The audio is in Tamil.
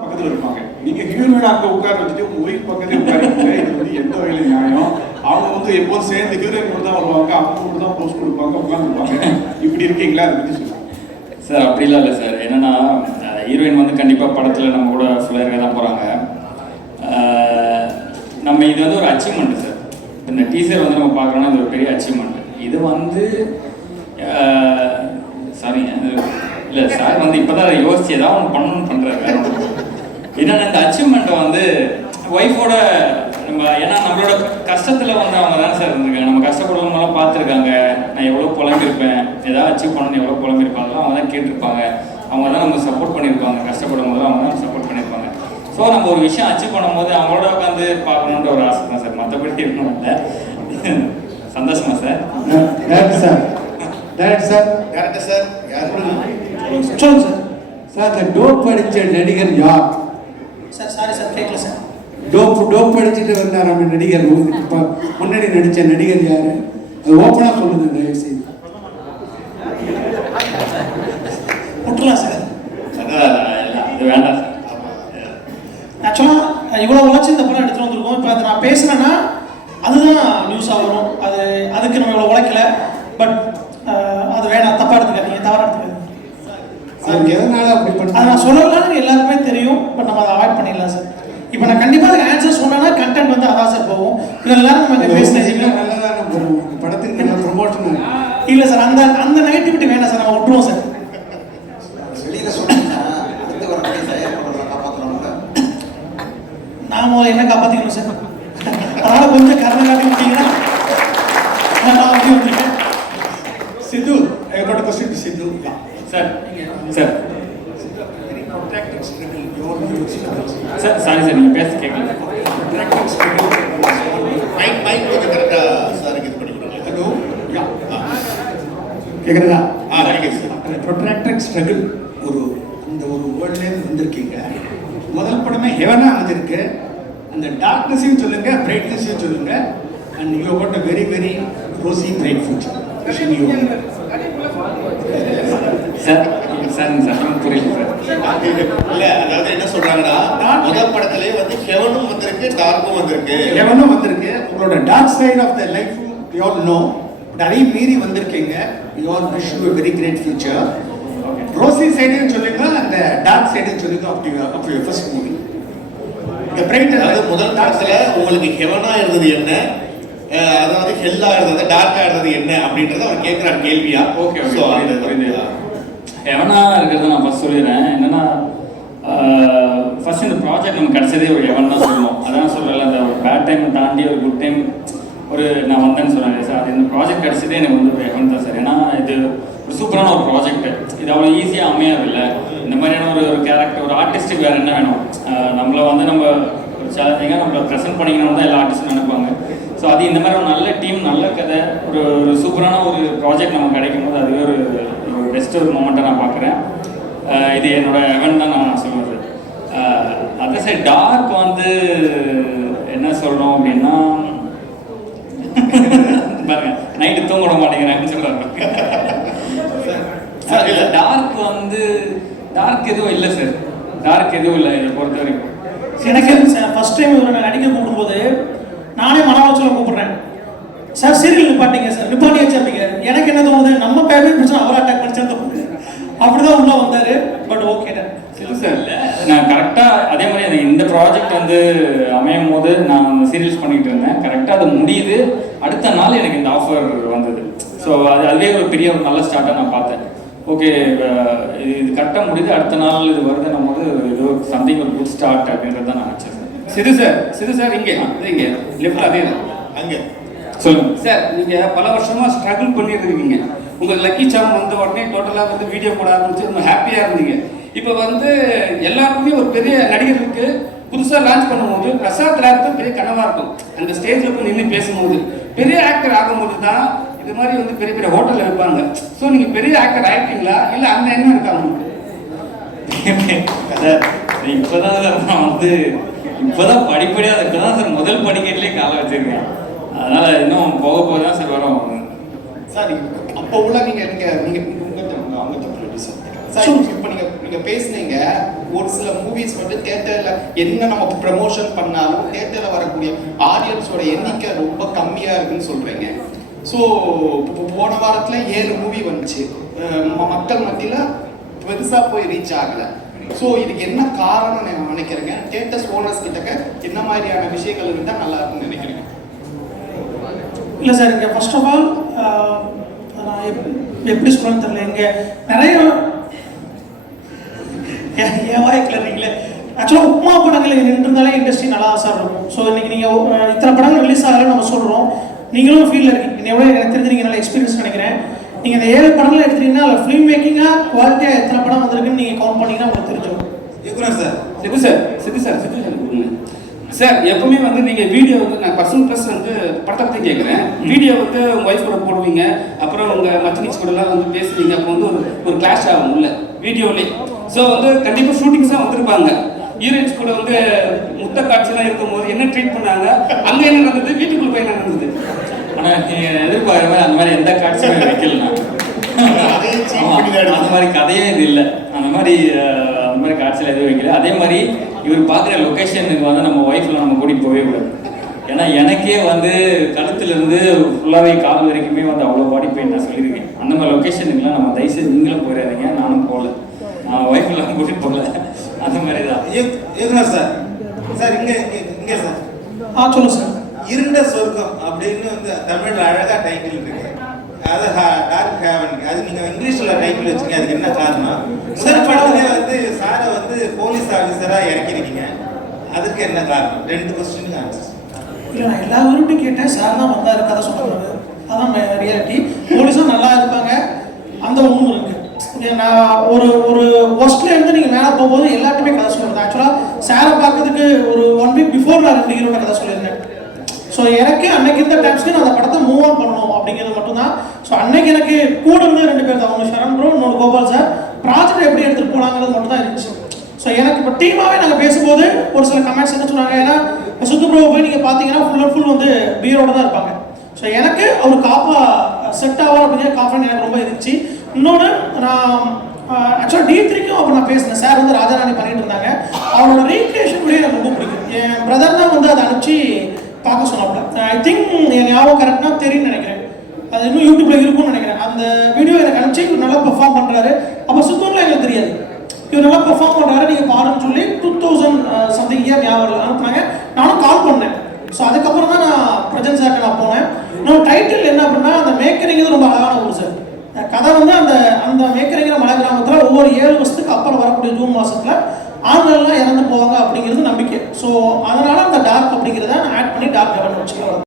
பக்கத்துல இருப்பாங்க. நீங்க ஹியூமன் உட்கார வச்சுட்டு உங்க ஒய்ஃப் பக்கத்துல உட்காருங்க. இது வந்து எந்த வகையில நியாயம்? அவங்க வந்து எப்போதும் சேர்ந்து ஹீரோயின் கூட தான் வருவாங்க. அவங்க கூட தான் போஸ்ட் கொடுப்பாங்க உட்காந்துருப்பாங்க இப்படி இருக்கீங்களா? அதை பத்தி சொல்லுங்க. சார் அப்படிலாம் இல்லை சார். என்னன்னா ஹீரோயின் வந்து கண்டிப்பாக படத்தில் நம்ம கூட ஃபுல்லாக இருக்க தான் போகிறாங்க நம்ம இது வந்து ஒரு அச்சீவ்மெண்ட் சார். இந்த டீசர் வந்து நம்ம பார்க்குறோன்னா இது ஒரு பெரிய அச்சீவ்மெண்ட் இது வந்து சாரி இல்லை சார் வந்து இப்போ தான் யோசிச்சு ஏதாவது ஒன்று பண்ணணும்னு பண்ணுறாரு என்னன்னா இந்த அச்சீவ்மெண்ட்டை வந்து ஒய்ஃபோட நம்ம ஏன்னா நம்மளோட கஷ்டத்தில் வந்து அவங்க தான் சார் இருந்திருக்காங்க. நம்ம கஷ்டப்படுறவங்களாம் பார்த்துருக்காங்க. நான் எவ்வளோ புலம்பிருப்பேன் ஏதாவது அச்சீவ் பண்ணணும் எவ்வளோ புலம்பிருப்பாங்க அவங்க தான் கேட்டிருப்பாங்க. அவங்க தான் நமக்கு சப்போர்ட் பண்ணியிருப்பாங்க. கஷ்டப்படும் போது அவங்க தான் சப்போர்ட் பண்ணியிருப்பாங்க. ஸோ நம்ம ஒரு விஷயம் அச்சீவ் பண்ணும்போது அவங்களோட உட்காந்து பார்க்கணுன்ற ஒரு ஆசை தான் சார். மற்றபடி இருக்கணும் இல்லை. சந்தோஷமா sir? Director sir director sir director sir யார்? சொல்லுங்க சார் சார் இந்த டோப் படித்த நடிகர் யார் சார் சாரி சார் கேட்கல சார் டோப் டோப் படிச்சுட்டு வந்தார் நம்ம நடிகர் இப்போ முன்னாடி நடித்த நடிகர் யார்? அது ஓப்பனாக சொல்லுங்க தயவு செய்து விட்டுலாம் சார் இது வேண்டாம் சார். ஆக்சுவலாக இவ்வளோ உழைச்சி இந்த படம் எடுத்துகிட்டு வந்திருக்கோம். இப்போ அதை நான் பேசுனேன்னா அதுதான் நியூஸாக வரும். அது அதுக்கு நம்ம இவ்வளோ உழைக்கல. பட் அது வேணாம் தப்பாக எடுத்துக்காதீங்க. தவறாக எடுத்துக்காதீங்க. அவர் எதனால அப்படி அதை பண்ணார் நான் சொல்லலாம்னு எல்லாருக்குமே தெரியும். பட் நம்ம அதை அவாய்ட் பண்ணிடலாம் சார். இப்போ நான் கண்டிப்பாக அதுக்கு ஆன்சர் சொன்னேன்னா கண்டென்ட் வந்து அதான் சார் போகும். இது எல்லாரும் நம்ம இங்கே பேசினீங்க நல்லதான போகும் படத்துக்கு நல்ல ப்ரொமோஷன் இல்லை சார் அந்த அந்த நெகட்டிவிட்டி வேணாம் சார் நம்ம விட்டுருவோம் சார் வெளியில சொன்னீங்கன்னா முதல்ல என்ன காப்பாற்றிக்கணும் சார் அதனால கொஞ்சம் கருணை காட்டி விட்டீங்கன்னா நான் அப்படி வந்திருக்கேன் சித்து என்னோட question Siddhu sir sir sir sorry sir நீங்கள் பேச கேட்கல மைக் மைக் கொஞ்சம் கரெக்டாக சாருக்கு இது பண்ணிக்கிறீங்க ஹலோ யா கேட்குறதா ஆ சார் அந்த ப்ரொட்ராக்டட் ஸ்ட்ரகிள் ஒரு இந்த ஒரு வேர்ல்ட்லேருந்து வந்திருக்கீங்க. முதல் படமே ஹெவனாக வந்திருக்கு அந்த டார்க்னஸையும் சொல்லுங்க பிரைட்னஸையும் சொல்லுங்க. And you what a very very rosy bright future sir sir இந்த சட்டம் புரியல சார். இல்ல அதாவது என்ன சொல்றாங்கன்னா முதல் படத்திலே வந்து ஹெவனும் வந்திருக்கு டார்க்கும் வந்திருக்கு. ஹெவனும் வந்திருக்கு. உங்களோட dark side of the life you all know but மீறி வந்திருக்கீங்க you all wish you very great future rosy சைடையும் சொல்லுங்க அந்த டார்க் சைடையும் சொல்லுங்க ஆஃப் யுவர் ஃபர்ஸ்ட் மூவி இந்த பிரைட் அதாவது முதல் படத்துல உங்களுக்கு ஹெவனா இருந்தது என்ன? அதாவது ஹெல்லா இருந்தது டார்க்கா இருந்தது என்ன அப்படின்றத அவர் கேட்கிறார் கேள்வியா? ஓகே ஸோ அந்த எவனாக எவனா இருக்கிறத நான் ஃபஸ்ட் சொல்லிடுறேன். என்னன்னா ஃபர்ஸ்ட் இந்த ப்ராஜெக்ட் நம்ம கிடைச்சதே ஒரு எவன் தான் சொல்லுவோம். அதான் சொல்லல அந்த ஒரு பேட் டைம் தாண்டி ஒரு குட் டைம் ஒரு நான் வந்தேன்னு சொன்னேன் சார் அது இந்த ப்ராஜெக்ட் கிடைச்சதே எனக்கு வந்து ஒரு எவன் தான் சார் ஏன்னா இது ஒரு சூப்பரான ஒரு ப்ராஜெக்ட் இது அவ்வளோ ஈஸியாக அமையாதில்ல இந்த மாதிரியான ஒரு ஒரு கேரக்டர் ஒரு ஆர்டிஸ்ட்டுக்கு வேறு என்ன வேணும்? நம்மளை வந்து நம்ம ஒரு சேலஞ்சிங்காக நம்மளை ப்ரெசென்ட் பண்ணிக்கணும்னு தான் எல்லா ஆர்டிஸ்டும் நினைப்பாங்க. ஸோ அது இந்த மாதிரி ஒரு நல்ல டீம் நல்ல கதை ஒரு ஒரு சூப்பரான ஒரு ப்ராஜெக்ட் நமக்கு கிடைக்கும் போது அதுவே ஒரு பெஸ்ட் ஒரு மூமெண்ட்டாக நான் பார்க்குறேன். இது என்னோட event தான் நான் சொல்லுவது அதே சரி டார்க் வந்து என்ன சொல்கிறோம் அப்படின்னா பாருங்க நைட்டு தூங்க சொல்கிறாங்க சார் இல்லை. டார்க் வந்து டார்க் எதுவும் இல்லை சார் டார்க் எதுவும் இல்லை என்னை பொறுத்த வரைக்கும் எனக்கு ஃபர்ஸ்ட் டைம் இவரை நான் நடிக்க கூப்பிடும்போது நானே மனவாச்சல கூப்பிடுறேன் சார் சீரியல் நிப்பாட்டிங்க சார் நிப்பாட்டி வச்சிருந்தீங்க எனக்கு என்ன தோணுது நம்ம பேமே பிரச்சனை அவர் அட்டாக் பண்ணிச்சா தோணுது அப்படிதான் உள்ள வந்தாரு பட் ஓகே இல்லை சார் இல்லை நான் கரெக்டாக அதே மாதிரி எனக்கு இந்த ப்ராஜெக்ட் வந்து அமையும் போது நான் சீரியல்ஸ் பண்ணிட்டு இருந்தேன். கரெக்டாக அது முடியுது. அடுத்த நாள் எனக்கு இந்த ஆஃபர் வந்தது. ஸோ அது அதுவே ஒரு பெரிய ஒரு நல்ல ஸ்டார்ட்டாக நான் பார்த்தேன். ஓகே இது கரெக்டாக முடியுது. அடுத்த நாள் இது வருதுன்னும் போது ஏதோ சம்திங் ஒரு குட் ஸ்டார்ட் அப்படின்றத நான் நினச்சேன் சிறு சார் சிறு சார் இங்கே. இங்கே. லெஃப்ட் அதே. அங்க. சொல்லுங்கள் சார் நீங்கள் பல வருஷமா ஸ்ட்ரகிள் பண்ணிட்டு இருக்கீங்க. உங்களுக்கு லக்கி சாம் வந்த உடனே டோட்டலாக வந்து வீடியோ போட ஆரம்பிச்சு ரொம்ப ஹாப்பியாக இருந்தீங்க. இப்போ வந்து எல்லாருக்குமே ஒரு பெரிய நடிகருக்கு புதுசாக லான்ச் பண்ணும்போது பிரசாத் தான் பெரிய கனவாக இருக்கும். அந்த ஸ்டேஜில் போய் நின்று பேசும்போது. பெரிய ஆக்டர் ஆகும்போது தான் இது மாதிரி வந்து பெரிய பெரிய ஹோட்டலில் வைப்பாங்க ஸோ நீங்கள் பெரிய ஆக்டர் ஆகிட்டீங்களா இல்லை அந்த எண்ணம் இருக்கா உங்களுக்கு? சார் இப்போதான் சார் நான் வந்து இப்போதான் படிப்படியாக இப்போதான் சார் முதல் படிக்கட்டிலே காலை வச்சிருக்கேன். அதனால இன்னும் போக போக தான் சார் வரும். சார் அப்போ உள்ள நீங்க நீங்க நீங்க உங்க அவங்க தப்பு சார் இப்போ நீங்க நீங்க பேசுனீங்க ஒரு சில மூவிஸ் வந்து தியேட்டர்ல என்ன நம்ம ப்ரமோஷன் பண்ணாலும் தியேட்டர்ல வரக்கூடிய ஆடியன்ஸோட எண்ணிக்கை ரொம்ப கம்மியா இருக்குன்னு சொல்றீங்க. ஸோ போன வாரத்துல ஏழு மூவி வந்துச்சு. மக்கள் மத்தியில பெருசா போய் ரீச் ஆகல. ஸோ இதுக்கு என்ன காரணம் நான் நினைக்கிறேங்க. தியேட்டர்ஸ் ஓனர்ஸ் கிட்டக்க என்ன மாதிரியான விஷயங்கள் இருந்தால் நல்லா இருக்கும்னு நினைக்கிறேன் இல்லை சார் இங்கே ஃபர்ஸ்ட் ஆஃப் ஆல் நான் எப் எப்படி சொல்கிறேன்னு தெரியல. இங்கே நிறைய என் என் வாய்க்கில் இருக்கீங்களே ஆக்சுவலாக உப்மா படங்கள் இங்கே நின்றுருந்தாலே இண்டஸ்ட்ரி நல்லா தான் சார் இருக்கும். ஸோ இன்னைக்கு நீங்கள் இத்தனை படங்கள் ரிலீஸ் ஆகல நம்ம சொல்கிறோம் நீங்களும் ஃபீல்டில் இருக்கீங்க. எவ்வளோ எனக்கு தெரிஞ்சு நீங்கள் நல்ல எக்ஸ்பீரியன்ஸ் நினைக்கிறேன். நீங்கள் இந்த ஏழு படங்கள் எடுத்துட்டீங்கன்னா அதில் ஃபிலிம் மேக்கிங்காக குவாலிட்டியாக எத்தனை படம் வந்திருக்குன்னு நீங்கள் கவுண்ட் பண்ணீங்கன்னா உங்களுக்கு தெரிஞ்சிடும். இயக்குனர் sir. Siddhu sir. Siddhu sir. Siddhu sir. Sir எப்பவுமே வந்து நீங்க வீடியோ வந்து நான் பர்சனல் ப்ளஸ் வந்து படத்தை கேட்குறேன் வீடியோ வந்து உங்க ஒய்ஃப் கூட போடுவீங்க அப்புறம் உங்க மச்சனிச்சு கூட எல்லாம் வந்து பேசுவீங்க அப்போ வந்து ஒரு ஒரு கிளாஷ் ஆகும் உள்ள வீடியோலே ஸோ வந்து கண்டிப்பா ஷூட்டிங்ஸ் தான் வந்திருப்பாங்க. ஹீரோயின்ஸ் கூட வந்து முத்த காட்சிலாம் இருக்கும்போது என்ன ட்ரீட் பண்ணாங்க அங்க என்ன நடந்தது வீட்டுக்குள்ள போய் என்ன நடந்தது? ஆனா நீங்க எதிர்பார்க்குற மாதிரி அந்த மாதிரி எந்த காட்சியுமே வைக்கல நான். அதையும் cheat ஆமா, பண்ணி தான் எடுத்தோம். அந்த மாதிரி கதையே இது இல்லை. அந்த மாதிரி அந்த மாதிரி காட்சியில் எதுவும் வைக்கல. அதே மாதிரி இவர் பார்க்குற லொக்கேஷனுக்கு வந்து நம்ம ஒய்ஃப்ல நம்ம கூட்டிட்டு போகவே கூடாது. ஏன்னா எனக்கே வந்து கழுத்துல இருந்து ஃபுல்லாகவே கால் வரைக்குமே வந்து அவ்வளோ பாடி பெயின் நான் சொல்லியிருக்கேன். அந்த மாதிரி லொக்கேஷனுக்குலாம் நம்ம தயவுசெய்து நீங்களும் போயிடாதீங்க நானும் போகல. நான் ஒய்ஃப்லாம் கூட்டிட்டு போகல. அந்த மாதிரி தான் இயக்- இயக்குனர் சார். சார் இங்க இங்க- இங்க சார். ஆ சொல்லுங்கள் சார். இருண்ட சொர்க்கம் அப்படின்னு வந்து தமிழ்ல அழகா டைட்டில் இருக்கு. அது டார்க் ஹேவன் அது நீங்கள் இங்கிலீஷில் டைட்டில் வச்சீங்க அதுக்கு என்ன காரணம் முதல் படத்திலே வந்து சாரை வந்து போலீஸ் ஆஃபீஸராக இறக்கிருக்கீங்க. அதுக்கு என்ன காரணம்? ரெண்டு கொஸ்டினுக்கு ஆன்சர் இல்லை நான் எல்லா ஊருமே கேட்டேன். சார் தான் வந்தார் கதை சொன்னாரு அதான் ரியாலிட்டி போலீஸும் நல்லா இருப்பாங்க. அந்த ஒன்றும் இருக்கு. நான் ஒரு ஒரு ஒஸ்ட்ல இருந்து நீங்கள் மேலே போகும்போது எல்லாருக்குமே கதை சொல்லுறது ஆக்சுவலாக சாரை பார்க்கறதுக்கு ஒரு ஒன் வீக் பிஃபோர் நான் ரெண்டு ஹீரோட கதை சொல்லியிருந்தேன். ஸோ எனக்கு அன்னைக்கு இருந்த டைம்ஸ்க்கு நான் அந்த படத்தை மூவ் ஆன் பண்ணணும் அப்படிங்கிறது மட்டும்தான். ஸோ அன்னைக்கு எனக்கு கூட இருந்து ரெண்டு பேர் தான். சரண் ப்ரோ இன்னொரு கோபால் சார் ப்ராஜெக்ட் எப்படி எடுத்துகிட்டு போனாங்கிறது மட்டும் தான் இருந்துச்சு. ஸோ எனக்கு இப்போ டீமாகவே நாங்கள் பேசும்போது ஒரு சில கமெண்ட்ஸ் என்ன சொன்னாங்க ஏன்னா சுத்து ப்ரோ போய் நீங்கள் பார்த்தீங்கன்னா ஃபுல் அண்ட் ஃபுல் வந்து பியரோட தான் இருப்பாங்க. ஸோ எனக்கு அவர் காப்பா செட் ஆகும் அப்படிங்கிற காஃபன் எனக்கு ரொம்ப இருந்துச்சு. இன்னொன்று நான் ஆக்சுவலாக டி த்ரீக்கும் அப்போ நான் பேசினேன். சார் வந்து ராஜாராணி பண்ணிட்டு இருந்தாங்க. அவரோட ரீக்ரியேஷன் கூட எனக்கு ரொம்ப பிடிக்கும். என் பிரதர் தான் வந்து அதை அனுப்பிச்சு பார்க்க சொன்னாப்புல ஐ திங்க் என் ஞாபகம் கரெக்டாக தெரியும்னு நினைக்கிறேன். அது இன்னும் யூடியூப்ல இருக்கும்னு நினைக்கிறேன். அந்த வீடியோ எனக்கு அனுப்பிச்சு இவர் நல்லா பெர்ஃபார்ம் பண்ணுறாரு அப்போ சுத்தூரில் எங்களுக்கு தெரியாது. இவர் நல்லா பெர்ஃபார்ம் பண்ணுறாரு நீங்கள் பாருன்னு சொல்லி டூ தௌசண்ட் சம்திங் இயர் ஞாபகம் அனுப்புனாங்க. நானும் கால் பண்ணேன். ஸோ அதுக்கப்புறம் தான் நான் பிரஜன் சார்ட்ட நான் போனேன். நம்ம டைட்டில் என்ன அப்படின்னா அந்த மேக்கரிங்கிறது ரொம்ப அழகான ஊர் சார் கதை வந்து அந்த அந்த மேக்கரிங்கிற மலை கிராமத்தில் ஒவ்வொரு ஏழு வருஷத்துக்கு அப்புறம் வரக்கூடிய ஜூன் மாதத்தில் ஆண்கள்லாம் இறந்து போவாங்க அப்படிங்கிறது நம்பிக்கை. ஸோ அதனால் அந்த டார்க் அப்படிங்கிறத நான் ஆட் பண்ணி டார்க் ஹெவன் வச்சுக்கலாம்